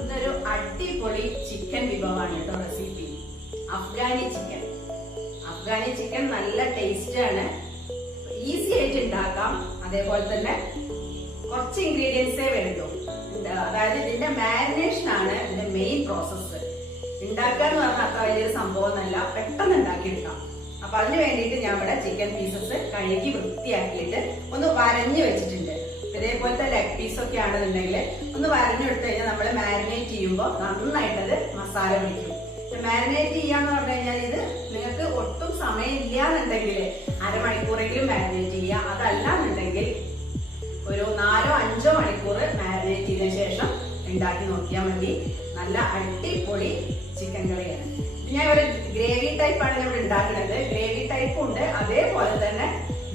ഇന്നൊരു അടിപൊളി ചിക്കൻ വിഭവമാണ് കേട്ടോ recipe. Afghani chicken Afghani chicken നല്ല ടേസ്റ്റ് ആണ്. ഈസി ആയിട്ട് ഉണ്ടാക്കാം. അതേപോലെ തന്നെ കുറച്ച് ഇൻഗ്രീഡിയൻസേ വേണ്ടൂ. അതായത് ഇതിന്റെ മാരിനേഷൻ ആണ് ഇതിന്റെ മെയിൻ പ്രോസസ്സ് ഉണ്ടാക്കുക എന്ന് പറഞ്ഞാൽ അത്ര വലിയൊരു സംഭവമൊന്നുമല്ല. പെട്ടെന്ന് ഉണ്ടാക്കിയെടുക്കാം. അപ്പൊ അതിന് വേണ്ടിയിട്ട് ഞാൻ ഇവിടെ ചിക്കൻ പീസസ് കഴുകി വൃത്തിയാക്കിയിട്ട് ഒന്ന് വരഞ്ഞു വെച്ചിട്ടുണ്ട്. ഇതേപോലത്തെ ലെഗ് പീസ് ഒക്കെ ആണെന്നുണ്ടെങ്കിൽ ഒന്ന് വരഞ്ഞെടുത്ത് കഴിഞ്ഞാൽ നമ്മൾ മാരിനേറ്റ് ചെയ്യുമ്പോൾ നന്നായിട്ടത് മസാല പിടിക്കും. മാരിനേറ്റ് ചെയ്യാന്ന് പറഞ്ഞു കഴിഞ്ഞാൽ ഇത് നിങ്ങൾക്ക് ഒട്ടും സമയം ഇല്ല എന്നുണ്ടെങ്കിൽ അരമണിക്കൂറെങ്കിലും മാരിനേറ്റ് ചെയ്യുക. അതല്ല എന്നുണ്ടെങ്കിൽ ഒരു നാലോ അഞ്ചോ മണിക്കൂർ മാരിനേറ്റ് ചെയ്തതിനു ശേഷം ഉണ്ടാക്കി നോക്കിയാൽ മതി. നല്ല അടിപൊളി ചിക്കൻ കറിയാണ്. ഞാൻ ഒരു ഗ്രേവി ടൈപ്പ് ആണ് ഇവിടെ ഉണ്ടാക്കുന്നത്. ഗ്രേവി ടൈപ്പും ഉണ്ട്. അതേപോലെ തന്നെ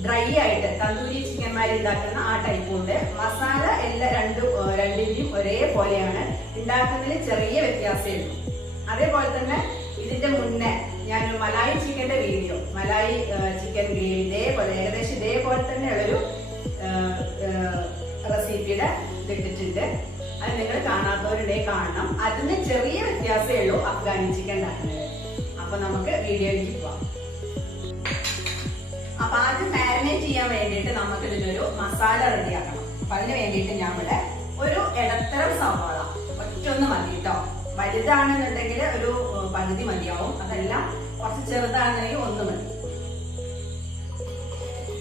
ഡ്രൈ ആയിട്ട് തന്തൂരി ചിക്കന്മാർ ഉണ്ടാക്കുന്ന ആ ടൈപ്പും ഉണ്ട്. മസാല എല്ലാ രണ്ടും രണ്ടിന്റെയും ഒരേപോലെയാണ്. ഉണ്ടാക്കുന്നതിൽ ചെറിയ വ്യത്യാസമേ അതേപോലെ തന്നെ ഇതിന്റെ മുന്നേ ഞാൻ മലായി ചിക്കന്റെ വീഡിയോ മലായി ചിക്കൻ ഗ്രേവി ഇതേപോലെ ഏകദേശം ഇതേപോലെ തന്നെയുള്ളൊരു റെസിപ്പിയുടെ ഇതിട്ടിട്ടുണ്ട്. അത് നിങ്ങൾ കാണാത്തവരുടെ കാണണം. അതിന് ചെറിയ വ്യത്യാസമേ ഉള്ളൂ അഫ്ഗാനി ചിക്കൻ ഉണ്ടാക്കുന്നത് അപ്പൊ നമുക്ക് വീഡിയോയിലേക്ക് പോവാം. അപ്പൊ ആദ്യം മാരിനേറ്റ് ചെയ്യാൻ വേണ്ടിയിട്ട് നമുക്ക് ഇതിനൊരു മസാല റെഡിയാക്കണം അപ്പൊ അതിന് വേണ്ടിയിട്ട് ഞാൻ ഇവിടെ ഒരു ഇടത്തരം സവാള. ഒറ്റൊന്ന് മതി കേട്ടോ. വലുതാണെന്നുണ്ടെങ്കിൽ ഒരു പകുതി മതിയാവും. അതെല്ലാം കുറച്ച് ചെറുതാണെന്നുണ്ടെങ്കിൽ ഒന്ന് മതി.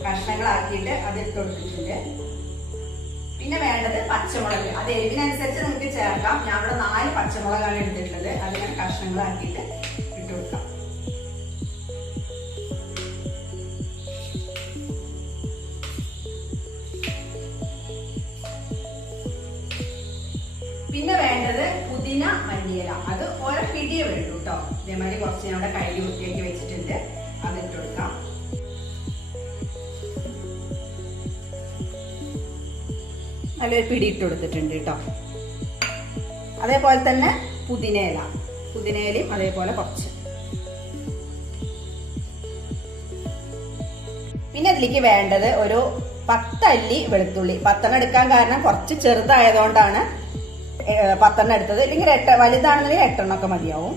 കഷ്ണങ്ങളാക്കിയിട്ട് അത് ഇട്ട് കൊടുത്തിട്ടുണ്ട്. പിന്നെ വേണ്ടത് പച്ചമുളക്. അത് എരിവിനനുസരിച്ച് നിങ്ങൾക്ക് ചേർക്കാം. ഞാൻ ഇവിടെ നാല് പച്ചമുളകാണ് എടുത്തിട്ടുള്ളത്. അതിങ്ങനെ കഷ്ണങ്ങളാക്കിയിട്ട് ഇട്ട് കൊടുക്കാം. പിന്നെ വേണ്ടത് പുതിന മല്ലിയില. അത് ഓരോ പിടിയേ വേണ്ടു കേട്ടോ ഇതേമാതിരി കുറച്ച് ഞാൻ ഇവിടെ കഴുകി വൃത്തിയാക്കി വെച്ചിട്ടുണ്ട്. നല്ലൊരു പിടി ഇട്ട് കൊടുത്തിട്ടുണ്ട് കേട്ടോ. അതേപോലെ തന്നെ പുതിനയില പുതിനയിലയും അതേപോലെ കുറച്ച്. പിന്നെ അതിലേക്ക് വേണ്ടത് ഒരു പത്തല്ലി വെളുത്തുള്ളി. പത്തെണ്ണം എടുക്കാൻ കാരണം കുറച്ച് ചെറുതായതുകൊണ്ടാണ് പത്തെണ്ണം എടുത്തത്. ഇല്ലെങ്കിൽ എട്ട വലുതാണെന്നുണ്ടെങ്കിൽ എട്ടെണ്ണമൊക്കെ മതിയാവും.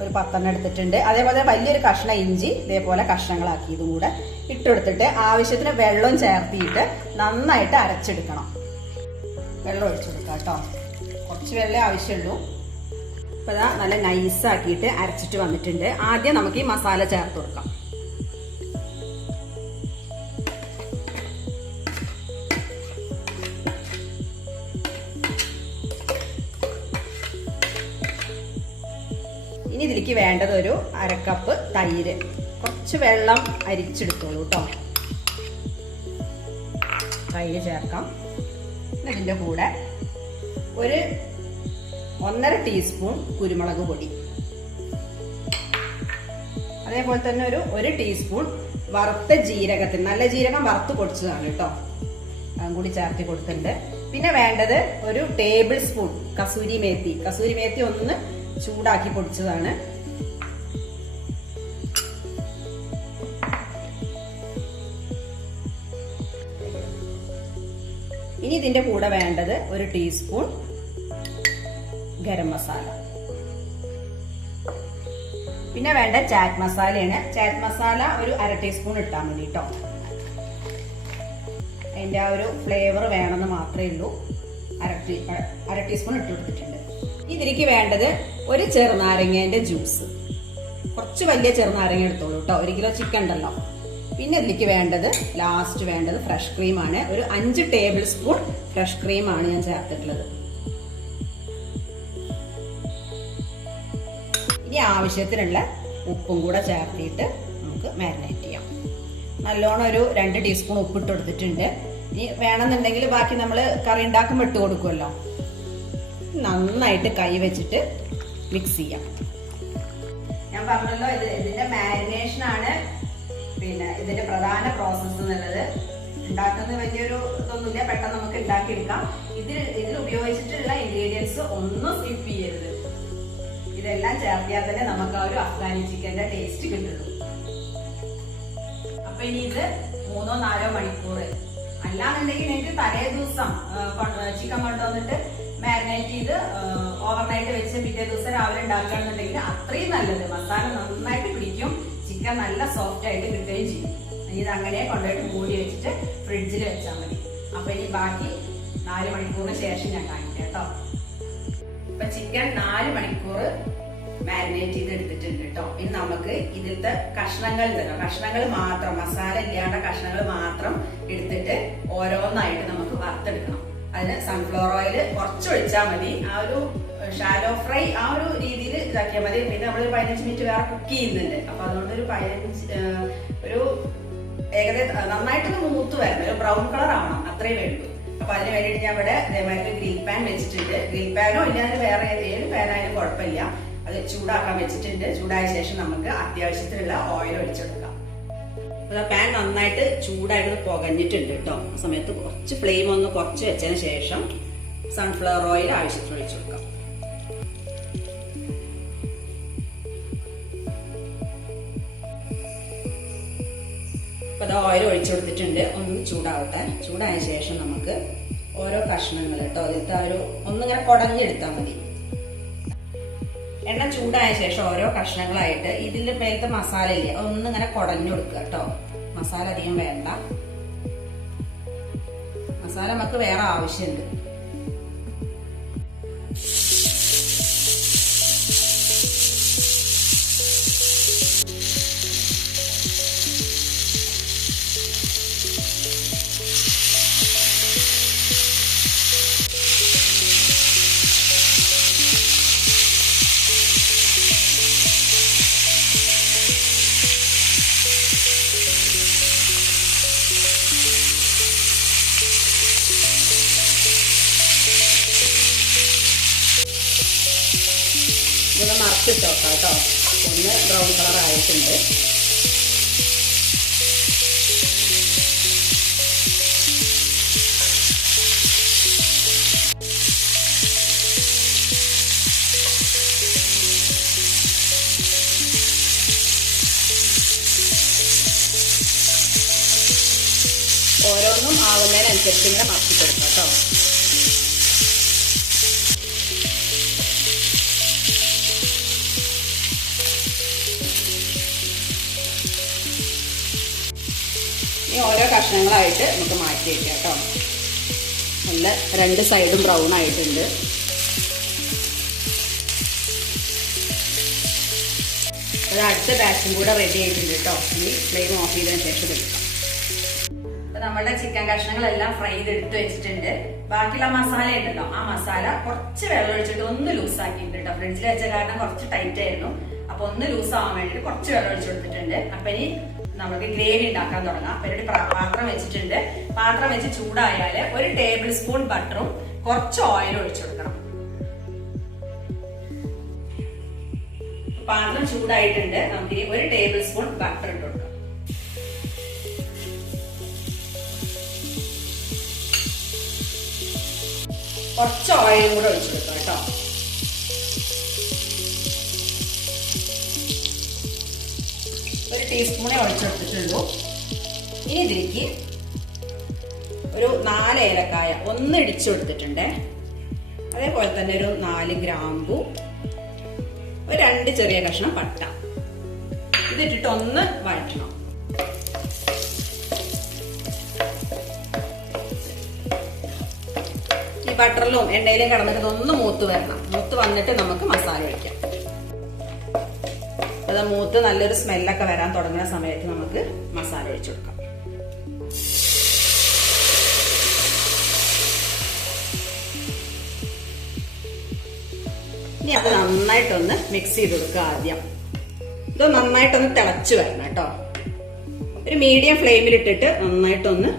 ഒരു പത്തെണ്ണം എടുത്തിട്ടുണ്ട്. അതേപോലെ വലിയൊരു കഷ്ണം ഇഞ്ചി ഇതേപോലെ കഷ്ണങ്ങളാക്കി ഇതും കൂടെ ഇട്ടെടുത്തിട്ട് ആവശ്യത്തിന് വെള്ളം ചേർത്തിയിട്ട് നന്നായിട്ട് അരച്ചെടുക്കണം. വെള്ളം ഒഴിച്ചെടുക്കാം കേട്ടോ. കുറച്ച് വെള്ളം ആവശ്യമുള്ളൂ. ഇപ്പൊ നല്ല നൈസാക്കിയിട്ട് അരച്ചിട്ട് വന്നിട്ടുണ്ട്. ആദ്യം നമുക്ക് ഈ മസാല ചേർത്ത് കൊടുക്കാം. ഇതിലേക്ക് വേണ്ടത് ഒരു അരക്കപ്പ് തൈര്. കുറച്ച് വെള്ളം അരിച്ചെടുത്തോളൂ കേട്ടോ തൈര് ചേർക്കാം. ഇതിന്റെ കൂടെ ഒരു ഒന്നര ടീസ്പൂൺ കുരുമുളക് പൊടി. അതേപോലെ തന്നെ ഒരു ഒരു ടീസ്പൂൺ വറുത്ത ജീരകത്തിന് നല്ല ജീരകം വറുത്ത് പൊടിച്ചതാണ് കേട്ടോ അതും കൂടി ചേർത്തി കൊടുത്തിട്ടുണ്ട്. പിന്നെ വേണ്ടത് ഒരു ടേബിൾ സ്പൂൺ കസൂരി മേത്തി. കസൂരി മേത്തി ഒന്ന് ചൂടാക്കി പൊടിച്ചതാണ്. ഇനി ഇതിന്റെ കൂടെ വേണ്ടത് ഒരു ടീസ്പൂൺ ഗരം മസാല. പിന്നെ വേണ്ട ചാറ്റ് മസാലയാണ്. ചാറ്റ് മസാല ഒരു അര ടീസ്പൂൺ ഇട്ടാൽ മതി കേട്ടോ അതിന്റെ ആ ഒരു ഫ്ലേവർ വേണമെന്ന് മാത്രമേ ഉള്ളൂ. അര ടീ അര ടീസ്പൂൺ ഇട്ട് കൊടുത്തിട്ടുണ്ട്. ഇതിലേക്ക് വേണ്ടത് ഒരു ചെറുനാരങ്ങേന്റെ ജ്യൂസ് കുറച്ച് വലിയ ചെറുനാരങ്ങ എടുത്തോളൂ കേട്ടോ ഒരു കിലോ ചിക്കൻ ഉണ്ടല്ലോ. പിന്നെ ഇതിലേക്ക് വേണ്ടത് ലാസ്റ്റ് വേണ്ടത് ഫ്രഷ് ക്രീമാണ് ഒരു അഞ്ച് ടേബിൾ സ്പൂൺ ഫ്രഷ് ക്രീമാണ് ഞാൻ ചേർത്തിട്ടുള്ളത്. ഇനി ആവശ്യത്തിനുള്ള ഉപ്പും കൂടെ ചേർത്തിട്ട് നമുക്ക് മാരിനേറ്റ് ചെയ്യാം. നല്ലോണം ഒരു രണ്ട് ടീസ്പൂൺ ഉപ്പ് ഇട്ട് കൊടുത്തിട്ടുണ്ട്. ഇനി വേണമെന്നുണ്ടെങ്കിൽ ബാക്കി നമ്മൾ കറി ഉണ്ടാക്കുമ്പോൾ ഇട്ട് കൊടുക്കുമല്ലോ നന്നായിട്ട് കൈ വെച്ചിട്ട് മിക്സ് ചെയ്യാം. ഞാൻ പറഞ്ഞല്ലോ ഇത് ഇതിന്റെ മാരിനേഷൻ ആണ്. പിന്നെ ഇതിന്റെ പ്രധാന പ്രോസസ്സ് എന്നുള്ളത്. ഉണ്ടാക്കുന്നത് വലിയൊരു ഇതൊന്നുമില്ല പെട്ടെന്ന് നമുക്ക് ഉണ്ടാക്കിയെടുക്കാം. ഇതിൽ ഇതിൽ ഉപയോഗിച്ചിട്ടുള്ള ഇൻഗ്രീഡിയൻസ് ഒന്നും സ്കിപ്പ് ചെയ്യരുത്. ഇതെല്ലാം ചേർത്തിയാൽ തന്നെ നമുക്ക് ആ ഒരു അഫ്ഗാനി ചിക്കന്റെ ടേസ്റ്റ് കിട്ടുള്ളൂ അപ്പൊ ഇനി ഇത് മൂന്നോ നാലോ മണിക്കൂർ അല്ലാന്നുണ്ടെങ്കിൽ നിങ്ങൾക്ക് തലേ ദിവസം ചിക്കൻ കൊണ്ടുവന്നിട്ട് മാരിനേറ്റ് ചെയ്ത് ഓവർനൈറ്റ് വെച്ച് പിറ്റേ ദിവസം രാവിലെ ഉണ്ടാക്കുകയാണെന്നുണ്ടെങ്കിൽ അത്രയും നല്ലത്. മസാല നന്നായിട്ട് പിടിക്കും. ചിക്കൻ നല്ല സോഫ്റ്റ് ആയിട്ട് കിട്ടുകയും ചെയ്യും. ഇത് അങ്ങനെ കൊണ്ടുപോയിട്ട് മൂടി വെച്ചിട്ട് ഫ്രിഡ്ജിൽ വെച്ചാൽ മതി. അപ്പൊ ഇനി ബാക്കി നാല് മണിക്കൂറിന് ശേഷം ഞാൻ കാണിക്കാം കേട്ടോ. ഇപ്പൊ ചിക്കൻ നാല് മണിക്കൂർ മാരിനേറ്റ് ചെയ്ത് എടുത്തിട്ടുണ്ട് കേട്ടോ. ഇനി നമുക്ക് ഇതിലത്തെ കഷ്ണങ്ങൾ ഉണ്ടല്ലോ കഷ്ണങ്ങൾ മാത്രം മസാല ഇല്ലാണ്ട കഷ്ണങ്ങൾ മാത്രം എടുത്തിട്ട് ഓരോന്നായിട്ട് നമുക്ക് വറുത്തെടുക്കണം. അതിന് സൺഫ്ലവർ ഓയിൽ കുറച്ച് ഒഴിച്ചാൽ മതി. ആ ഒരു ഷാലോ ഫ്രൈ ആ ഒരു രീതിയിൽ ഇതാക്കിയാൽ മതി. പിന്നെ നമ്മൾ പതിനഞ്ച് മിനിറ്റ് വേറെ കുക്ക് ചെയ്യുന്നുണ്ട്. അപ്പൊ അതുകൊണ്ട് ഒരു പതിനഞ്ച് ഒരു ഏകദേശം നന്നായിട്ടൊന്ന് മൂത്ത് വരണം. ഒരു ബ്രൗൺ കളർ ആവണം. അത്രയും വേണ്ടു. അപ്പൊ അതിന് വേണ്ടിയിട്ട് ഞാൻ ഇവിടെ ഇതേമാതിരി ഗ്രീൻ പാൻ വെച്ചിട്ടുണ്ട്. ഗ്രീൻ പാനോ ഇല്ലാതെ വേറെ ഏത് പാനായാലും കുഴപ്പമില്ല. അത് ചൂടാക്കാൻ വെച്ചിട്ടുണ്ട്. ചൂടായ ശേഷം നമുക്ക് അത്യാവശ്യത്തിനുള്ള ഓയിൽ ഒഴിച്ചെടുക്കാം. പാൻ നന്നായിട്ട് ചൂടായിട്ട് പുകഞ്ഞിട്ടുണ്ട് കേട്ടോ. ആ സമയത്ത് കുറച്ച് ഫ്ലെയിം ഒന്ന് കുറച്ച് വെച്ചതിന് ശേഷം സൺഫ്ലവർ ഓയിൽ ആവശ്യത്തിന് ഒഴിച്ചു കൊടുക്കാം. അപ്പൊ ഓയിൽ ഒഴിച്ചു കൊടുത്തിട്ടുണ്ട്. ഒന്ന് ചൂടാവട്ടെ. ചൂടായ ശേഷം നമുക്ക് ഓരോ കഷ്ണങ്ങൾ കേട്ടോ. അതിലത്തെ ഒരു ഒന്നിങ്ങനെ കുടഞ്ഞെടുത്താൽ മതി. എണ്ണ ചൂടായ ശേഷം ഓരോ കഷ്ണങ്ങളായിട്ട് ഇതിന്റെ മേലത്തെ മസാല ഇല്ലേ ഒന്നിങ്ങനെ കുടഞ്ഞു കൊടുക്കുക കേട്ടോ. മസാല അധികം വേണ്ട. മസാല നമുക്ക് വേറെ ആവശ്യമുണ്ട്. മറച്ചിട്ട് വെക്കാം കേട്ടോ ഒന്ന് ബ്രൗൺ കളർ ആയിട്ടുണ്ട്. ഓരോന്നും ആവുന്നതിനനുസരിച്ച് ഇങ്ങനെ മറച്ചിട്ടെടുക്കാം ഇനി ഓരോ കഷ്ണങ്ങളായിട്ട് നമുക്ക് മാറ്റി വയ്ക്കാം കേട്ടോ. നല്ല രണ്ട് സൈഡും ബ്രൗൺ ആയിട്ടുണ്ട്. അത് അടുത്ത ബാച്ചും കൂടെ റെഡി ആയിട്ടുണ്ട് കേട്ടോ. ഇനി ഫ്ലെയിം ഓഫ് ചെയ്തതിന് ശേഷം അപ്പൊ നമ്മുടെ ചിക്കൻ കഷ്ണങ്ങളെല്ലാം ഫ്രൈ ചെയ്ത് എടുത്ത് വെച്ചിട്ടുണ്ട്. ബാക്കിയുള്ള മസാല ഉണ്ടല്ലോ ആ മസാല കുറച്ച് വെള്ളം ഒഴിച്ചിട്ട് ഒന്ന് ലൂസ് ആക്കിയിട്ടുണ്ട് കേട്ടോ. ഫ്രിഡ്ജിൽ വെച്ച കാരണം കുറച്ച് ടൈറ്റ് ആയിരുന്നു. അപ്പൊ ഒന്ന് ലൂസ് ആവാൻ വേണ്ടിട്ട് കുറച്ച് വെള്ളം ഒഴിച്ചു കൊടുത്തിട്ടുണ്ട്. അപ്പൊ ഇനി നമുക്ക് ഗ്രേവി ഉണ്ടാക്കാൻ തുടങ്ങാം. അപ്പൊ ഒരു പാത്രം വെച്ചിട്ടുണ്ട്. പാത്രം വെച്ച് ചൂടായാൽ ഒരു ടേബിൾ സ്പൂൺ ബട്ടറും കുറച്ച് ഓയിലും ഒഴിച്ചു കൊടുക്കണം. പാത്രം ചൂടായിട്ടുണ്ട്. നമുക്ക് ഇനി ഒരു ടേബിൾ സ്പൂൺ ബട്ടർ ഇട്ട് കൊടുക്കാം. കുറച്ച് ഓയിലും കൂടെ ഒഴിച്ചു ടീസ്പൂണേ ഒഴിച്ചെടുത്തിട്ടുള്ളൂ ഇനി ഇതിലേക്ക് ഒരു നാല് ഏലക്കായ ഒന്ന് ഇടിച്ചു കൊടുത്തിട്ടുണ്ട്. അതേപോലെ തന്നെ ഒരു നാല് ഗ്രാമ്പു ഒരു രണ്ട് ചെറിയ കഷ്ണം പട്ട. ഇതിട്ടിട്ട് ഒന്ന് വഴറ്റണം. ഈ ബട്ടറിലും എണ്ണയിലും കിടന്നിട്ട് ഒന്ന് മൂത്ത് വരണം. മൂത്ത് വന്നിട്ട് നമുക്ക് മസാല ഒഴിക്കാം. അത് മൂത്ത് നല്ലൊരു സ്മെല്ലൊക്കെ വരാൻ തുടങ്ങുന്ന സമയത്ത് നമുക്ക് മസാല ഒഴിച്ചു കൊടുക്കാം. ഇനി അത് നന്നായിട്ടൊന്ന് മിക്സ് ചെയ്ത് കൊടുക്കുക ആദ്യം. ഇത് നന്നായിട്ടൊന്ന് തിളച്ചു വരണം കേട്ടോ. ഒരു മീഡിയം ഫ്ലെയിമിൽ ഇട്ടിട്ട് നന്നായിട്ടൊന്ന്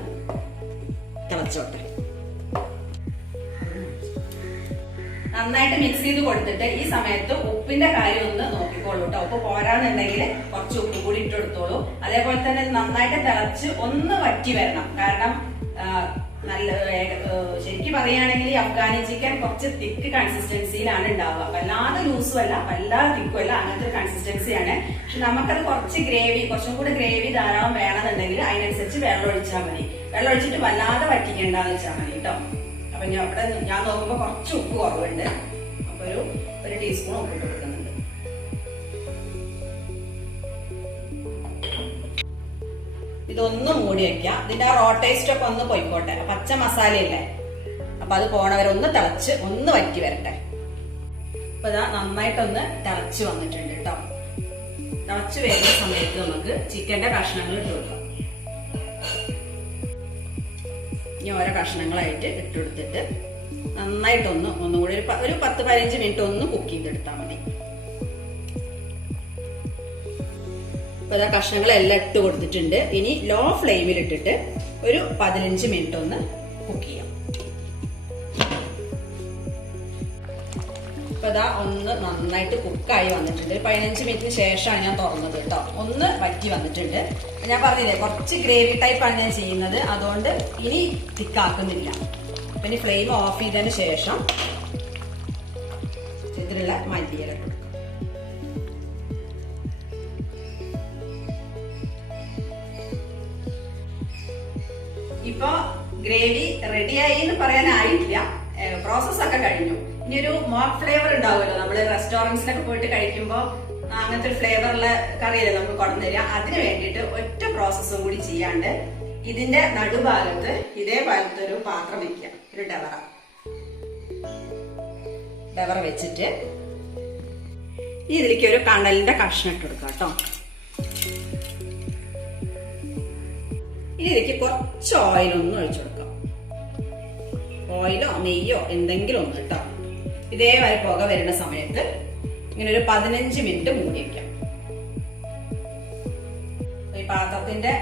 നന്നായിട്ട് മിക്സ് ചെയ്ത് കൊടുത്തിട്ട് ഈ സമയത്ത് ഉപ്പിന്റെ കാര്യം ഒന്ന് നോക്കിക്കോളൂ കേട്ടോ ഉപ്പ് പോരാന്നുണ്ടെങ്കിൽ കുറച്ച് ഉപ്പ് കൂടി ഇട്ട് കൊടുത്തോളൂ അതേപോലെ തന്നെ നന്നായിട്ട് തിളച്ച് ഒന്ന് വറ്റി വരണം. കാരണം നല്ല ശരിക്കും പറയുകയാണെങ്കിൽ ഈ അഫ്ഗാനി ചിക്കൻ കുറച്ച് തിക്ക് കൺസിസ്റ്റൻസിയിലാണ് ഉണ്ടാവുക. വല്ലാതെ ലൂസും അല്ല വല്ലാതെ തിക്കും അല്ല അങ്ങനത്തെ ഒരു കൺസിസ്റ്റൻസിയാണ് പക്ഷെ നമുക്കത് കുറച്ച് ഗ്രേവി കുറച്ചും കൂടെ ഗ്രേവി ധാരാളം വേണമെന്നുണ്ടെങ്കിൽ അതിനനുസരിച്ച് വെള്ളം ഒഴിച്ചാൽ മതി. വെള്ളം ഒഴിച്ചിട്ട് വല്ലാതെ വറ്റിക്കേണ്ടെന്ന് വെച്ചാൽ മതി കേട്ടോ അപ്പൊ ഞാൻ അവിടെ ഞാൻ നോക്കുമ്പോൾ കുറച്ച് ഉപ്പ് കുറവുണ്ട്. അപ്പൊ ഒരു ഒരു ടീസ്പൂൺ ഉപ്പ് ഇട്ട് കൊടുക്കുന്നുണ്ട്. ഇതൊന്നും മൂടി വെക്കാം. ഇതിന്റെ ആ റോ ടേസ്റ്റ് ഒക്കെ ഒന്ന് പോയിക്കോട്ടെ. പച്ച മസാലയില്ലേ? അപ്പൊ അത് പോണവരെ ഒന്ന് തിളച്ച് ഒന്ന് വറ്റി വരട്ടെ. അപ്പൊ ഇതാ നന്നായിട്ടൊന്ന് തിളച്ച് വന്നിട്ടുണ്ട് കേട്ടോ. തിളച്ച് വരുന്ന സമയത്ത് നമുക്ക് ചിക്കന്റെ കഷ്ണങ്ങൾ ഇട്ട് കൊടുക്കാം. ഇനി ഓരോ കഷ്ണങ്ങളായിട്ട് ഇട്ടെടുത്തിട്ട് നന്നായിട്ടൊന്ന് ഒന്നുകൂടി ഒരു ഒരു പത്ത് പതിനഞ്ച് മിനിറ്റ് ഒന്ന് കുക്ക് ചെയ്തെടുത്താൽ മതി. അപ്പൊ ഇതാ കഷ്ണങ്ങളെല്ലാം ഇട്ട് കൊടുത്തിട്ടുണ്ട്. ഇനി ലോ ഫ്ലെയിമിൽ ഇട്ടിട്ട് ഒരു പതിനഞ്ച് മിനിറ്റ് ഒന്ന് കുക്ക് ചെയ്യാം. ഇതാ ഒന്ന് നന്നായിട്ട് കുക്കായി വന്നിട്ടുണ്ട്. പതിനഞ്ച് മിനിറ്റിന് ശേഷമാണ് ഞാൻ തുറന്നത് കേട്ടോ. ഒന്ന് വറ്റി വന്നിട്ടുണ്ട്. ഞാൻ പറഞ്ഞില്ലേ കുറച്ച് ഗ്രേവി ടൈപ്പാണ് ഞാൻ ചെയ്യുന്നത്. അതുകൊണ്ട് ഇനി തിക്കാക്കുന്നില്ല അപ്പൊ ഇനി ഫ്ലെയിം ഓഫ് ചെയ്തതിന് ശേഷം ഇതിലുള്ള മല്ലിയില ഇപ്പൊ ഗ്രേവി റെഡിയായി എന്ന് പറയാനായിട്ടില്ല. പ്രോസസ് ഒക്കെ കഴിഞ്ഞു. ഇനി ഒരു മോക്ക് ഫ്ലേവർ ഉണ്ടാവുമല്ലോ. നമ്മൾ റെസ്റ്റോറന്റ്സിലൊക്കെ പോയിട്ട് കഴിക്കുമ്പോൾ അങ്ങനത്തെ ഒരു ഫ്ലേവറുള്ള കറിയല്ലേ നമുക്ക് കൊണ്ടുതരിക അതിനു വേണ്ടിയിട്ട് ഒറ്റ പ്രോസസ്സും കൂടി ചെയ്യാണ്ട് ഇതിന്റെ നടുഭാഗത്ത് ഇതേപോലത്തെ ഒരു പാത്രം വെക്കുക. ഒരു ഡവറ. ഡവറ വെച്ചിട്ട് ഇതിലേക്ക് ഒരു കണലിന്റെ കഷ്ണം ഇട്ട് കൊടുക്കാം കേട്ടോ. ഇതിലേക്ക് കുറച്ച് ഓയിൽ ഒന്ന് ഒഴിച്ചു കൊടുക്കാം ഓയിലോ നെയ്യോ എന്തെങ്കിലും ഒന്ന് കേട്ടോ ഇതേവരെ പുക വരുന്ന സമയത്ത് ഇങ്ങനെ ഒരു പതിനഞ്ച് മിനിറ്റ് മൂടി വയ്ക്കാം ഈ പാത്രത്തിന്റെ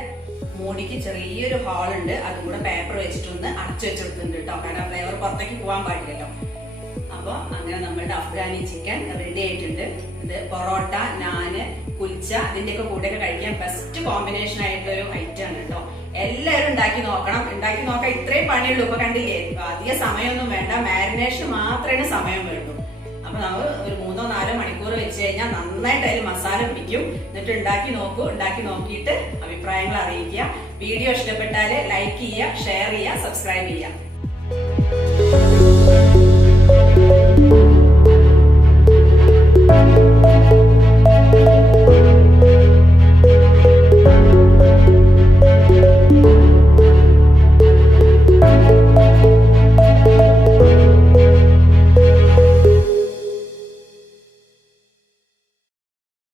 മൂടിക്ക് ചെറിയൊരു ഹോൾ ഉണ്ട്. അതും കൂടെ പേപ്പർ വെച്ചിട്ടൊന്ന് അടച്ചു വെച്ചെടുത്തിട്ടുണ്ട് കേട്ടോ കാരണം ഫ്ലേവർ പുറത്തേക്ക് പോകാൻ പാടില്ലല്ലോ. അപ്പൊ അങ്ങനെ നമ്മളുടെ അഫ്ഗാനി ചിക്കൻ റെഡി ആയിട്ടുണ്ട്. ഇത് പൊറോട്ട നാന് കുൽച്ച കൂടെ കൂടെയൊക്കെ കഴിക്കാൻ ബെസ്റ്റ് കോമ്പിനേഷൻ ആയിട്ടൊരു ഐറ്റം ആണ് കേട്ടോ. എല്ലാവരും ഉണ്ടാക്കി നോക്കണം. ഉണ്ടാക്കി നോക്കാൻ ഇത്രയും പണിയുള്ളൂ. ഇപ്പൊ കണ്ടില്ലേ അധിക സമയമൊന്നും വേണ്ട. മാരിനേഷൻ മാത്രമേ സമയം വേണ്ടൂ. അപ്പൊ നമ്മൾ ഒരു മൂന്നോ നാലോ മണിക്കൂർ വെച്ച് കഴിഞ്ഞാൽ നന്നായിട്ട് അതിൽ മസാല പിടിക്കും. എന്നിട്ട് ഉണ്ടാക്കി നോക്കൂ. ഉണ്ടാക്കി നോക്കിയിട്ട് അഭിപ്രായങ്ങൾ അറിയിക്കുക. വീഡിയോ ഇഷ്ടപ്പെട്ടാൽ ലൈക്ക് ചെയ്യുക ഷെയർ ചെയ്യുക സബ്സ്ക്രൈബ് ചെയ്യുക.